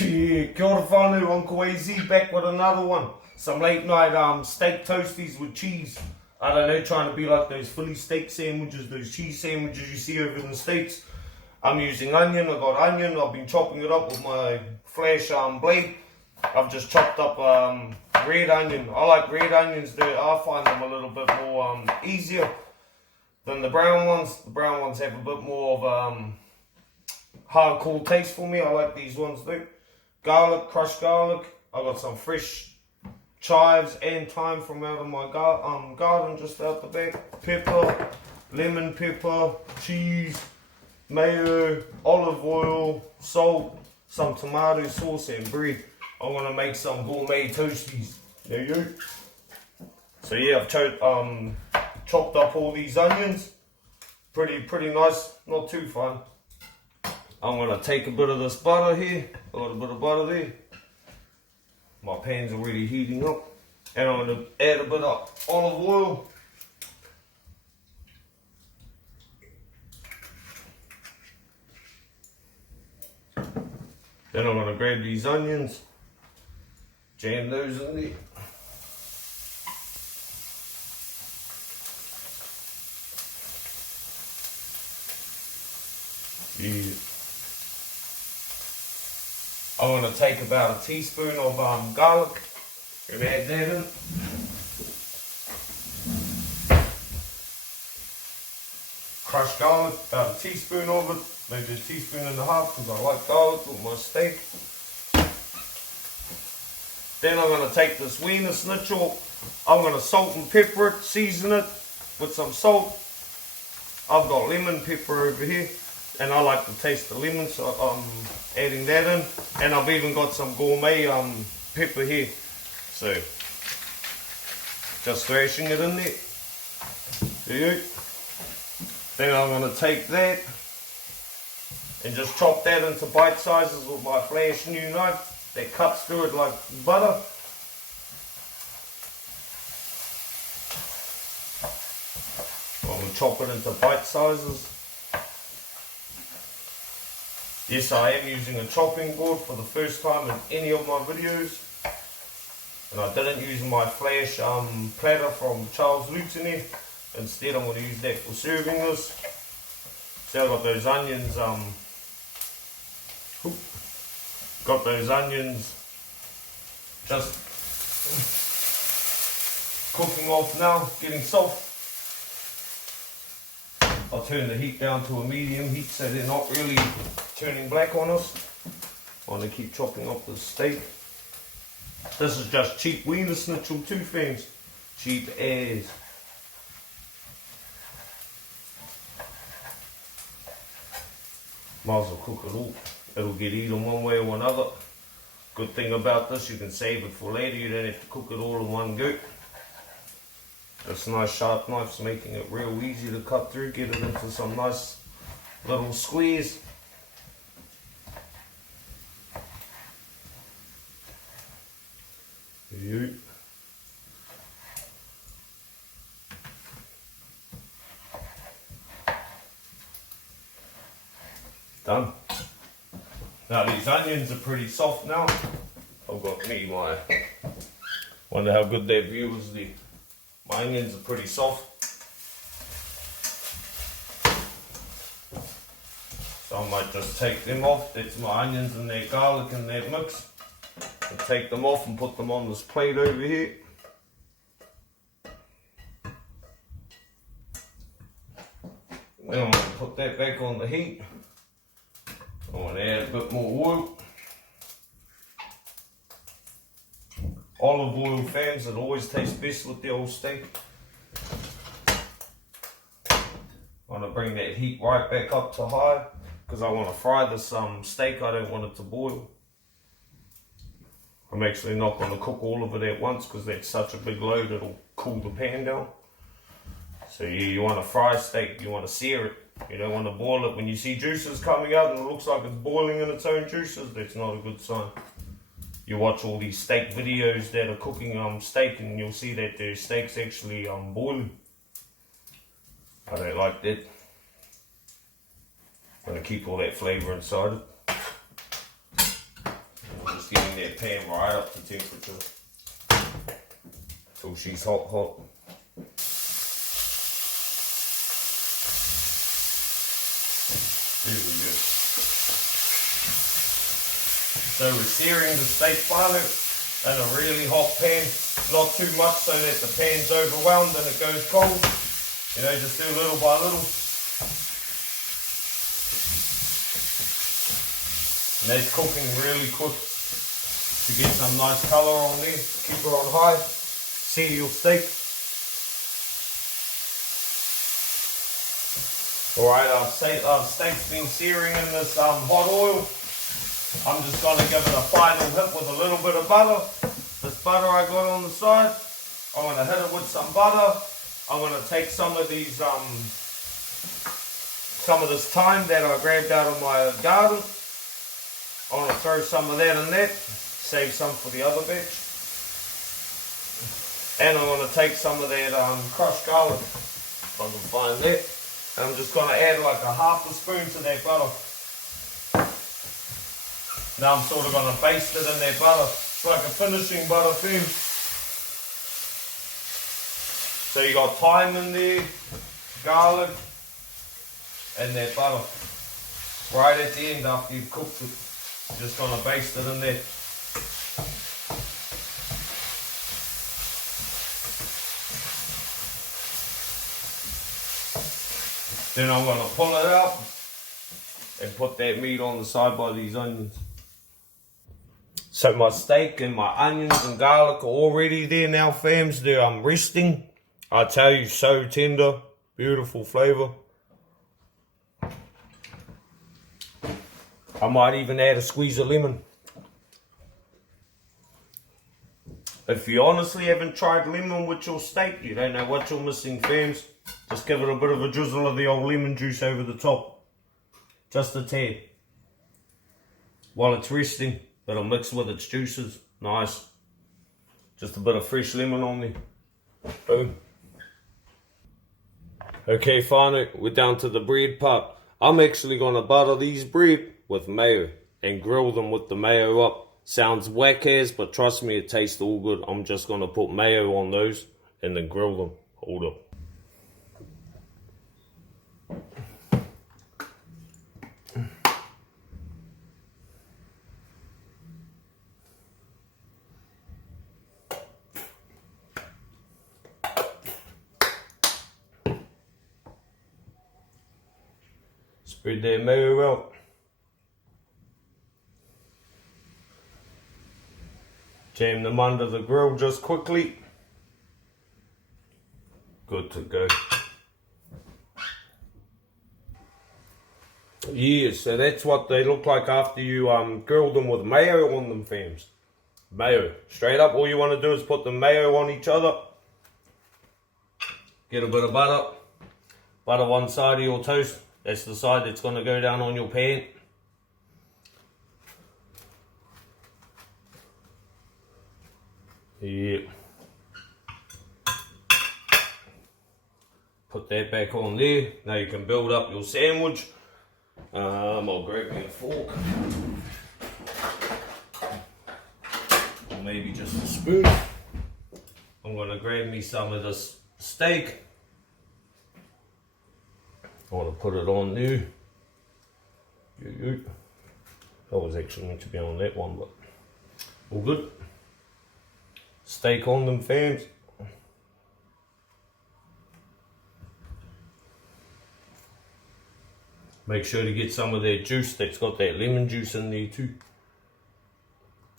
Yeah, kia ora whānau, Uncle A.Zee back with another one. Some late night steak toasties with cheese. I don't know, trying to be like those Philly steak sandwiches, those cheese sandwiches you see over in the States. I'm using onion, I got onion, I've been chopping it up with my flash blade. I've just chopped up red onion. I like red onions, I find them a little bit more easier than the brown ones. The brown ones have a bit more of hardcore taste for me. I like these ones too. Garlic, crushed garlic. I got some fresh chives and thyme from out of my garden just out the back. Pepper, lemon pepper, cheese, mayo, olive oil, salt, some tomato sauce and bread. I'm gonna make some gourmet toasties. There you go. So yeah, I've chopped up all these onions. Pretty nice, not too fine. I'm going to take a bit of this butter here, a little bit of butter there. My pan's already heating up. And I'm going to add a bit of olive oil. Then I'm going to grab these onions, jam those in there. Yeah. I'm going to take about a teaspoon of garlic and add that in. Crushed garlic, about a teaspoon of it, maybe a teaspoon and a half because I like garlic with my steak. Then I'm going to take this wiener schnitzel, I'm going to salt and pepper it, season it with some salt. I've got lemon pepper over here. And I like to taste the lemon, so I'm adding that in. And I've even got some gourmet pepper here. So, just thrashing it in there. There you go. Then I'm going to take that and just chop that into bite sizes with my flash new knife that cuts through it like butter. I'm going to chop it into bite sizes. Yes, I am using a chopping board for the first time in any of my videos. And I didn't use my flash platter from Charles Luton. Instead, I'm going to use that for serving this. So I've got those onions, just cooking off now, getting soft. I'll turn the heat down to a medium heat so they're not really turning black on us. I want to keep chopping up the steak. This is just cheap wiener schnitzel too, fans. Cheap as. Might as well cook it all. It'll get eaten one way or another. Good thing about this, you can save it for later. You don't have to cook it all in one go. This nice sharp knife's making it real easy to cut through, get it into some nice little squares. There. Done. Now these onions are pretty soft now. I've got me my, wonder how good that view is there. My onions are pretty soft, so I might just take them off. That's my onions and their garlic and that mix. And take them off and put them on this plate over here. Then I'm going to put that back on the heat. I'm going to add a bit more oil. Olive oil, fans, it always tastes best with the old steak. I want to bring that heat right back up to high because I want to fry this steak. I don't want it to boil. I'm actually not going to cook all of it at once because that's such a big load, it'll cool the pan down. So yeah, you want to fry steak, you want to sear it. You don't want to boil it. When you see juices coming out and it looks like it's boiling in its own juices, that's not a good sign. You watch all these steak videos that are cooking steak and you'll see that their steak's actually boiling. I don't like that. I'm going to keep all that flavour inside it. getting that pan right up to temperature till she's hot. Really good. So we're searing the steak finally in a really hot pan, not too much so that the pan's overwhelmed and it goes cold. You know, just do little by little. And that's cooking really quick to get some nice colour on there. Keep her on high. Sear your steak. Alright, our steak's been searing in this hot oil. I'm just going to give it a final hit with a little bit of butter. This butter I got on the side, I'm going to hit it with some butter. I'm going to take some of these, some of this thyme that I grabbed out of my garden. I'm going to throw some of that in there, save some for the other batch. And I'm going to take some of that crushed garlic, if I can find that. And I'm just going to add like a half a spoon to that butter. Now I'm sort of going to baste it in that butter. It's like a finishing butter thing. So you got thyme in there, garlic, and that butter. Right at the end after you've cooked it. You're just going to baste it in there. Then I'm going to pull it out and put that meat on the side by these onions. So my steak and my onions and garlic are already there now, fams. They're resting. I tell you, so tender, beautiful flavour. I might even add a squeeze of lemon. If you honestly haven't tried lemon with your steak, you don't know what you're missing, fams. Just give it a bit of a drizzle of the old lemon juice over the top. Just a tad. While it's resting, it'll mix with its juices. Nice. Just a bit of fresh lemon on there. Boom. Okay, finally, we're down to the bread part. I'm actually going to butter these bread with mayo and grill them with the mayo up. Sounds whack ass, but trust me, it tastes all good. I'm just going to put mayo on those and then grill them. Hold up. Spread that mayo out. Jam them under the grill just quickly. Good to go. Yeah, so that's what they look like after you grill them with mayo on them, fams. Mayo. Straight up, all you want to do is put the mayo on each other. Get a bit of butter. Butter one side of your toast. That's the side that's going to go down on your pan. Yeah. Put that back on there. Now you can build up your sandwich. I'll grab me a fork. Or maybe just a spoon. I'm going to grab me some of this steak. I want to put it on there. I was actually meant to be on that one, but all good. Steak on them, fams. Make sure to get some of that juice that's got that lemon juice in there too.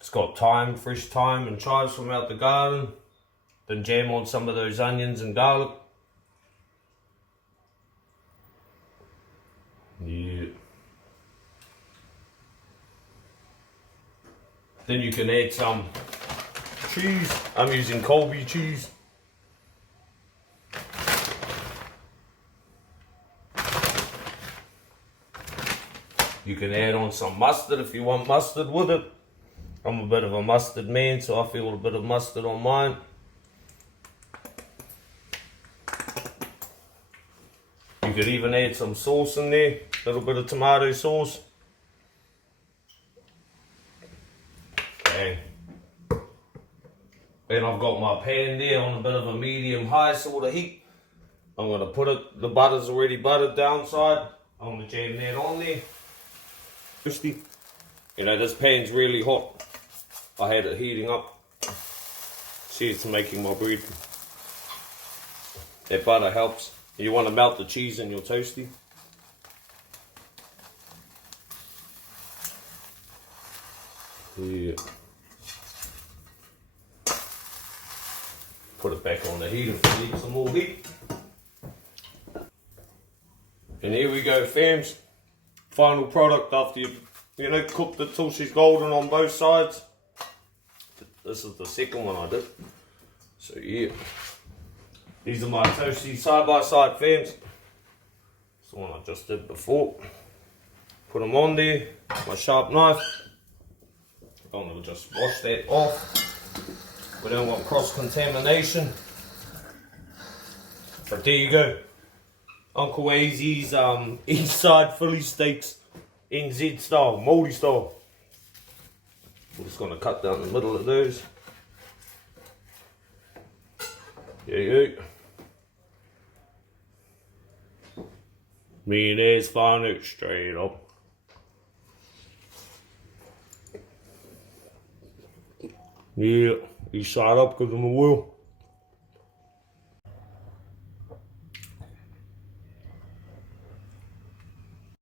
It's got thyme, fresh thyme and chives from out the garden. Then jam on some of those onions and garlic. Yeah. Then you can add some cheese. I'm using Colby cheese. You can add on some mustard if you want mustard with it. I'm a bit of a mustard man, so I feel a bit of mustard on mine. You could even add some sauce in there, a little bit of tomato sauce. Bang. And I've got my pan there on a bit of a medium-high sort of heat. I'm going to put it, the butter's already buttered downside. I'm going to jam that on there. You know, this pan's really hot. I had it heating up. See, it's making my bread. That butter helps. You want to melt the cheese in your toasty. Yeah. Put it back on the heat if it needs some more heat. And here we go, fams. Final product after you know, cooked it till she's golden on both sides. This is the second one I did. So yeah. These are my toasties side by side, fams. It's the one I just did before. Put them on there, my sharp knife. I'm going to just wash that off. We don't want cross-contamination. But there you go. Uncle A.Zee's East Side Philly Steaks, NZ style, mouldy style. I'm just going to cut down the middle of those. Yeah. Me and there's fine out straight up. Yeah, he shot up because I'm a will.